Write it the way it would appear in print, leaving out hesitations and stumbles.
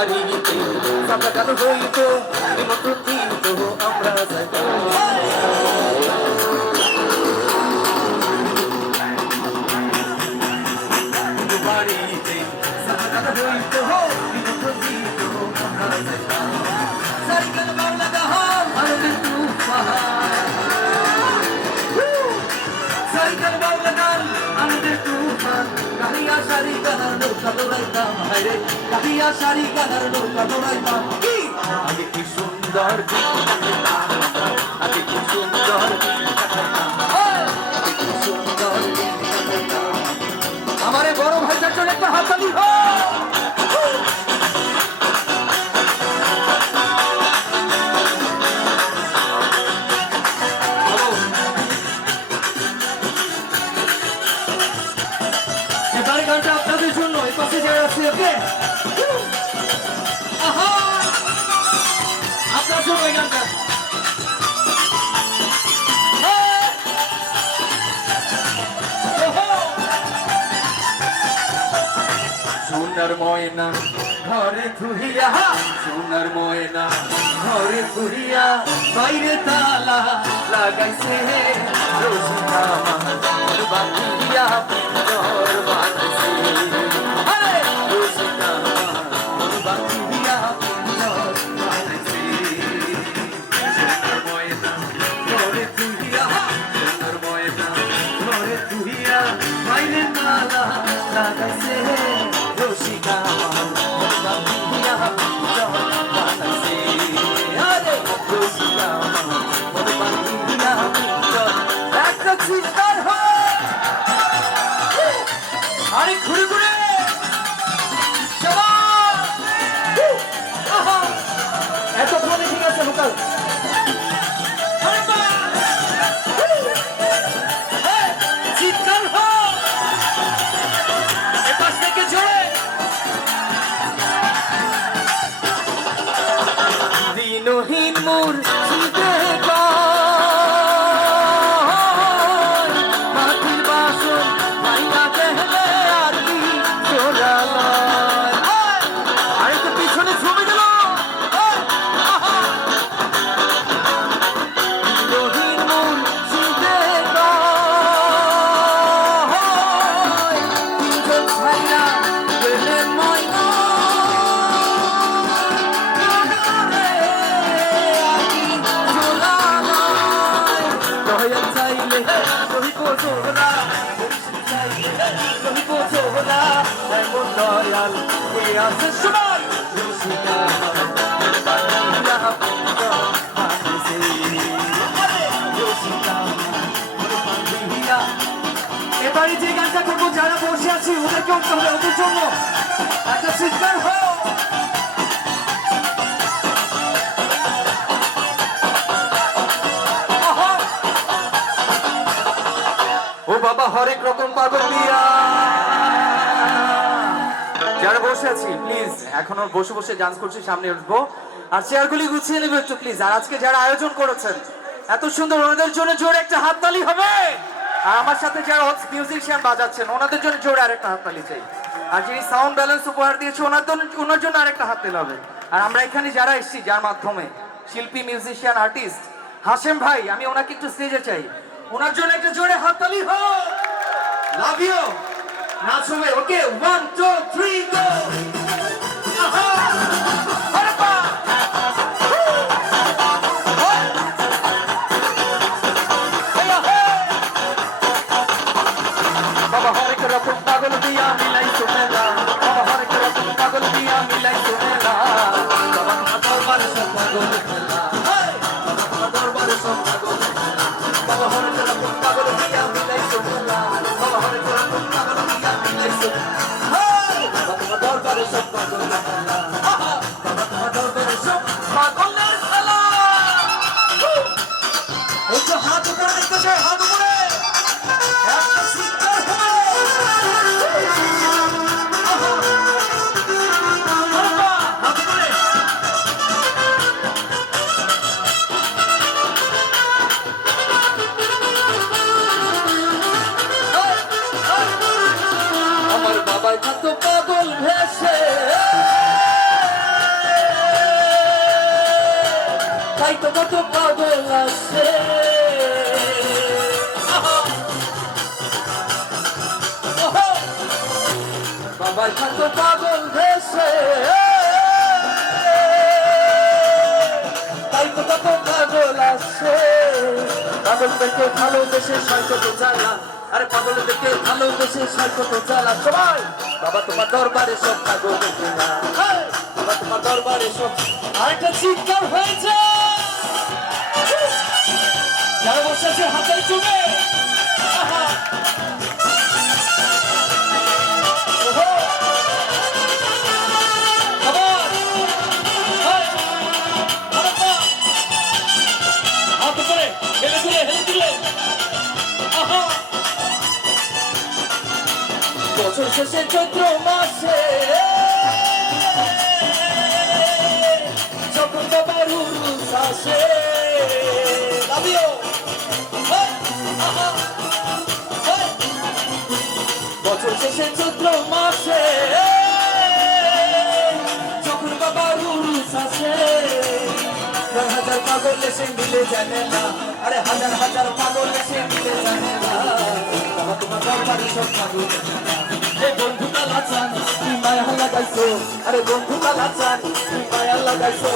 বাড়িতে সামলা গান হইত নিমন্ত্রণ দিত আমরা যাইতাম বাড়িতে সামলা গান হইত নিমন্ত্রণ দিত আমরা যাইতাম সারিগান বাংলা গান আনন্দের তুফান সারিগান বাংলা গান আনন্দের তুফান কাহিয়া সারি গানার নৌকা দৌড়াইতাম হায়রে কাহিয়া সারি গানার নৌকা দৌড়াইতাম আগে কি সুন্দর আগে কি সুন্দর আমারে বড় ভাইটার জন্য একটা হাততালি হোক এবারে গানটা আপনাদের জন্য এই পাশে যারা আছে ওকে আহা আপনার জন্য এই গানটা সোনার ময়না ঘরে থুহিয়া সোনার ময়না ঘরে থুহিয়া বাইরে তালা লাগাইছে রোশনা আমার বাকিয়া পিঞ্জর বানাইছে রোশনা আমার বাকিয়া পিঞ্জর বানাইছে সোনার ময়না ঘরে থুহিয়া সোনার ময়না ঘরে থুহিয়া বাইরে তালা লাগাইছে রোশনা আমার বাকিয়া পিঞ্জর বানাইছে আরে রোশনা আমার বাকিয়া পিঞ্জর একটা চিৎকার হয় আরে ঘুরে ঘুরে এত ফোনে ঠিক আছে লোকাল চিৎকার হয় এপাশ থেকে জোরে দিনহীন মোর চিতে মাটির বাসন ভাইয়া দেখলে আর কি আরে তো পিছনে ছবি দিল দিনহীন মোর চিতে তিনজন ভাইয়া গেলে ময়না দয়াল আছে সময় এবারে যে গানটা করবো যারা বসে আছি ওদেরকে উঠতে হবে ওদের জন্য একটা চিৎকার হোক ও বাবা হরেক রকম পাগল দিয়া যারা বসে আছি প্লিজ এখনো বসে বসে ডান্স করছি সামনে উঠবো আর চেয়ারগুলি গুছিয়ে নেবে একটু প্লিজ আর আজকে যারা আয়োজন করেছেন এত সুন্দর ওনাদের জন্য জোরে একটা হাততালি হবে আর আমার সাথে যারা মিউজিশিয়ান বাজাচ্ছেন ওনাদের জন্য জোরে আরেকটা হাততালি চাই আর যিনি সাউন্ড ব্যালেন্স উপহার দিয়েছে ওনার জন্য আরেকটা হাততালি হবে আর আমরা এখানে যারা এসেছি যার মাধ্যমে শিল্পী মিউজিশিয়ান আর্টিস্ট হাশেম ভাই আমি ওনাকে একটু স্টেজে চাই ওনার জন্য একটা জোরে হাততালি হোক লাভ ইউ নাচ হবে ওকে 1 2 3 গো বাবা হরেক রকম পাগল দিয়া মিলাই সোনেলা বাবা হরেক রকম পাগল দিয়া মিলাই সোনেলা বাবা দরবার সব পাগল খেলা বাবা দরবার সব পাগল বাবা হরেক রকম পাগল দিয়া মিলাই সোনেলা বাবা হরেক রকম পাগল দিয়া মিলাই সোনেলা বাবা দরবার সব পাগল খেলা বাবা দরবার সব পাগলের খেলা একটু হাত উপরে দেখতে চাই হাত উপরে একটা চিৎকার আমার বাবা কত পাগল ভেসে তাই তো কত পাগল আছে বাবার কত পাগল দেশে তাই তো কত পাগল আছে পাগলদেরকে ভালোবেসে সৈকত জ্বালা আরে পাগলদেরকে ভালোবেসে সৈকত জ্বালা সবাই বাবা তোমার দরবারে সব পাগল না বাবা তোমার দরবারে সব আরেকটা চিৎকার হয়েছে যারা বসে আছে হাতের চুমে বছর শেষে চৈত্র মাসে যখন বাবার উরুস আসে বছর শেষে চৈত্র মাসে যখন বাবার উরুস আসে হাজার পাগল এসে মিলে জানে না আরে হাজার হাজার পাগল এসে মিলে জানে না বাবা তোমার দরবারে সব পাগল বন্ধু কালা চান তুই মায়া লাগাইছো আরে বন্ধু কালা চান তুই মায়া লাগাইছো